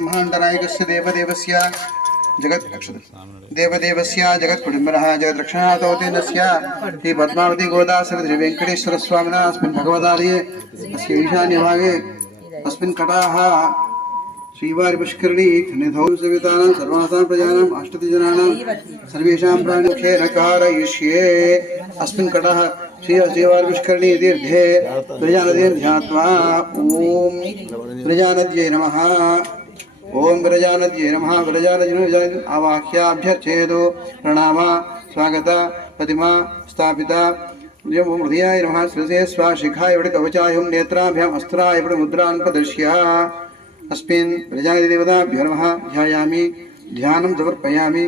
మహాంతరాయకస్య దేవదేవస్య జగత్ దేవదేవస్య జగత్ కుటుంబినః జగత్ రక్షణాతో తేనస్య శ్రీ పద్మావతి గోదా శ్రీ శ్రీ వెంకటేశ్వర స్వామిన అస్మిన్ భగవదాలయ అస్య ఈశాన్యభాగే అస్మిన్ కటాహ श्रीवारिपुष्करिणी खनिधौ सवितानां सर्वासां प्रजानाम् अष्टतिजनानां सर्वेषां अस्मिन् कटः श्री श्रीवारिपुष्करिणी तीर्थे प्रजानदीं ध्यात्वा ॐ प्रजानद्यै नमः। ॐ विरजानद्यै नमः। आवाह्याभ्यर्चयतु प्रणाम। स्वागत। प्रतिमा स्थापिता। हृदयाय नमः। श्रसे स्वाशिखाय वड कवचाय नेत्राभ्याम् अस्त्राय मुद्रान् प्रदर्श्य। अस्मिन् प्रजादिदेवताभ्यो नमः ध्यायामि ध्यानं समर्पयामि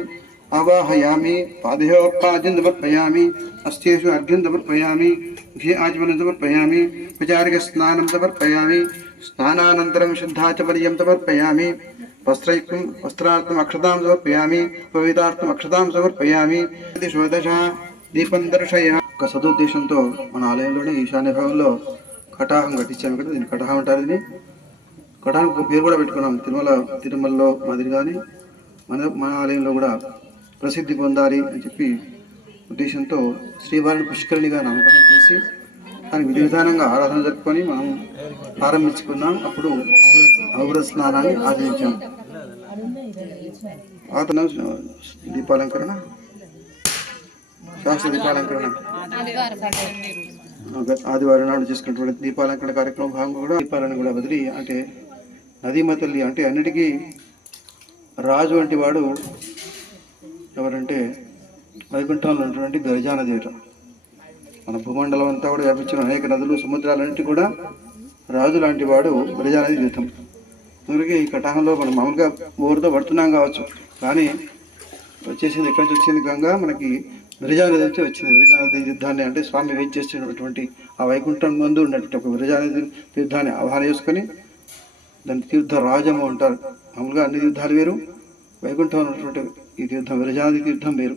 आवाहयामि पादयोपाद्यं समर्पयामि अस्त्येषु अर्घ्यं समर्पयामि घे आचमनं समर्पयामि विचारिकस्नानं समर्पयामि स्नानानन्तरं शुद्धाचपर्यं समर्पयामि वस्त्रयुक्तं वस्त्रार्थम् अक्षतां समर्पयामि पवित्रार्थम् अक्षतां సమర్పయామి ఇది షోడశ దీపం దర్శయ ఒక సదుద్దేశంతో మన ఆలయంలోనే ఈశాన్య భాగంలో కటాహం కట్టించాము కదా దీన్ని కటాహం అంటారు దీన్ని కటాహం ఒక పేరు కూడా పెట్టుకున్నాం. తిరుమల తిరుమలలో మాదిరిగానే మన మన ఆలయంలో కూడా ప్రసిద్ధి పొందాలి అని చెప్పి ఉద్దేశంతో శ్రీవారిని పుష్కరిణిగా నామకరణం చేసి దాని విధి విధానంగా ఆరాధన జరుపుకొని మనం ప్రారంభించుకున్నాం. అప్పుడు అవగ్ర స్నానాన్ని ఆచరించాం. అతను దీపాలంకరణ శాస్త్ర దీపాలంకరణ. ఆదివారం నాడు చేసుకున్నటువంటి దీపాలంకరణ కార్యక్రమం భాగంగా కూడా దీపాలను కూడా వదిలి అంటే నదీమ తల్లి అంటే అన్నిటికీ రాజు వంటి వాడు ఎవరంటే వైకుంఠంలో ఉన్నటువంటి గరిజానదేవత మన భూమండలం అంతా కూడా వ్యాపించిన అనేక నదులు సముద్రాలన్నింటి కూడా రాజు లాంటి వాడు గరిజానది తీర్థం. అందుకే ఈ కటాహంలో మనం మామూలుగా ఊరితో పడుతున్నాం కావచ్చు కానీ వచ్చేసింది ఎక్కడి నుంచి వచ్చింది గంగా? మనకి విరజానది నుంచి వచ్చింది. విరజానది యుద్ధాన్ని అంటే స్వామి వేచి చేసినటువంటి ఆ వైకుంఠం ముందు ఉన్నటువంటి ఒక విరజానది తీర్థాన్ని ఆహ్వానం చేసుకొని దాన్ని తీర్థ రాజము అంటారు. మామూలుగా అన్ని తీర్థాలు వేరు. వైకుంఠం ఉన్నటువంటి ఈ తీర్థం విరజాది తీర్థం వేరు.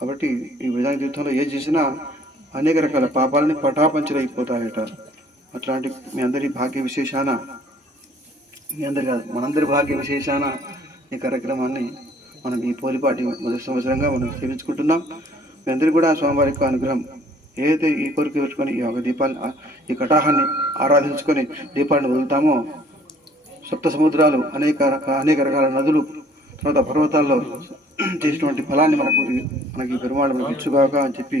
కాబట్టి ఈ విరజాది తీర్థంలో ఏ చేసినా అనేక రకాల పాపాలని పటాపంచలైపోతాయట. అట్లాంటి మీ అందరి భాగ్య విశేషాన మీ అందరి కాదు మనందరి భాగ్య విశేషాన ఈ కార్యక్రమాన్ని మనం ఈ పోలిపాటి మొదటి సంవత్సరంగా మనం చేయించుకుంటున్నాం మీ అందరికీ కూడా స్వామివారి యొక్క అనుగ్రహం ఏదైతే ఈ కోరిక పెట్టుకొని ఈ యొక్క దీపాన్ని ఈ కటాహాన్ని ఆరాధించుకొని దీపాన్ని వదులుతామో సప్త సముద్రాలు అనేక రక అనేక రకాల నదులు తర్వాత పర్వతాల్లో చేసినటువంటి ఫలాన్ని మనకు మనకి ఈ పెరుమాళ మనకి ఇచ్చుగాక అని చెప్పి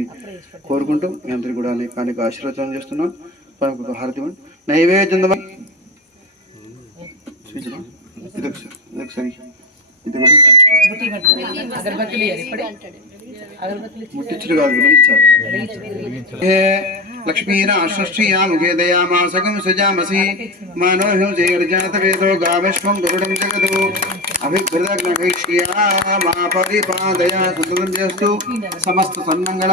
కోరుకుంటూ మీ అందరికీ కూడా అనేక అనేక ఆశీర్వచనం చేస్తున్నాం ఒక హారతి. నైవేద్యం స్విచ్ నా? ఇదొకసారి ఇదొకసారి ఇది ముట్టించుడు కాదు వెలిగించాలి హే లక్ష్మీనా షష్ఠియా ముఖే దయామాసకం సజామసి మానోహం జయర్జాత వేదో గావిష్వం గరుడం జగదు అభిభృతజ్ఞైష్యా మా పరిపాదయా చేస్తూ సమస్త సన్మంగళ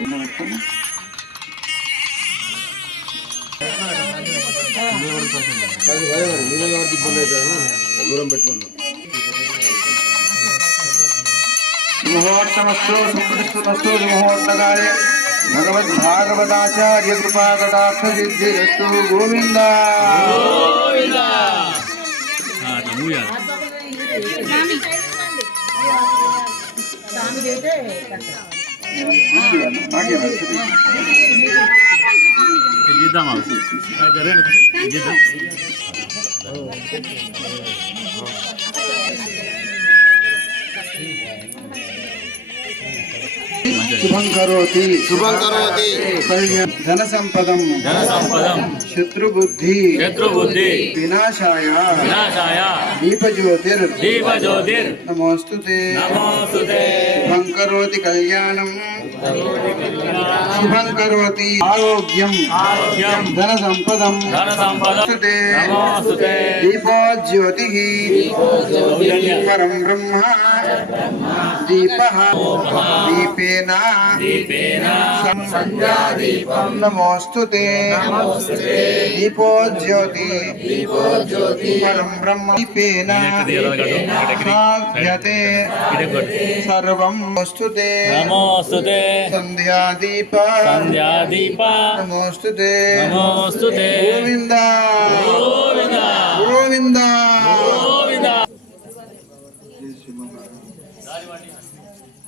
పేరు కావచ్చు ముహూర్తమస్తు సంప్రతిష్ఠమస్తు ముహూర్తకాలే భగవద్భాగవతాచార్య కృపా సిద్ధిరస్తు గోవింద. ఇద్దామా ఇద్దాం శుభం కరోతి. శుభం కరోతి. ధన సంపదం ధన సంపదం శత్రుబుద్ధి. శత్రుబుద్ధి. వినాశాయ. వినాశాయ. దీపజ్యోతిర్. దీపజ్యోతిర్. నమోస్తుతే. నమోస్తుతే. శుభం కరోతి కళ్యాణం. శుభం కరోతి ఆరోగ్యం. ఆరోగ్యం. ధన సంపదం ధన సంపద నమోస్తుతే నమోస్తుతే దీపోజ్యోతి సౌజన్య పరం బ్రహ్మ దీప దీపేన దీపేన సంధ్యాదీపం నమోస్తుతే దీపోజ్యోతి పరం బ్రహ్మ దీపేన సాధ్యతే సర్వం నమోస్తుతే నమోస్తుతే సంధ్యాదీప సంధ్యాదీప నమోస్తుతే నమోస్తుతే గోవింద గోవింద గోవింద గోవింద ਕਿੰਨਾ ਮਾਰਦਾ ਲਾਜਵਾਨੀ ਹੈ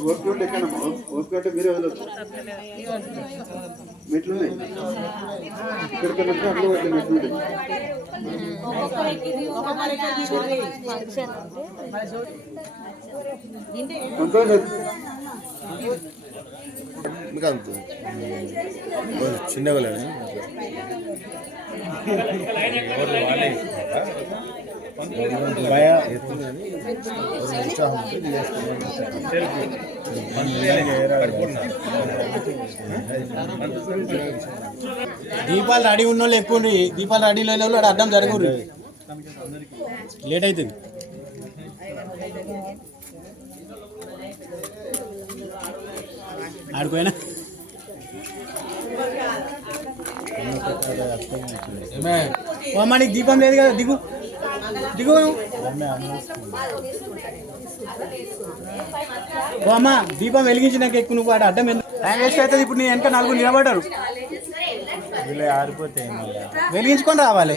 ఓపిక ఉంటే ఎక్కడమ్మా ఓపిక ఉంటే మీరే వెళ్ళొచ్చు మెట్లున్నాయి ఇక్కడికి మెట్లు అట్లా అంత చిన్నగా లేదు దీపాలు రెడీ ఉన్న వాళ్ళు ఎక్కువ దీపాలు రెడీ లేని వాళ్ళు అడ్డం జరగరు లేట్ అవుతుంది ఆడిపోయినా ఓ దీపం లేదు కదా దిగు. దిగు అమ్మా దీపం వెలిగించినాక ఎక్కువ నువ్వు ఆడ అడ్డం ఎందుకు? టైం వేస్ట్ అవుతుంది ఇప్పుడు నీ వెనక నలుగురు నిలబడ్డారు. వెలిగించుకొని రావాలి.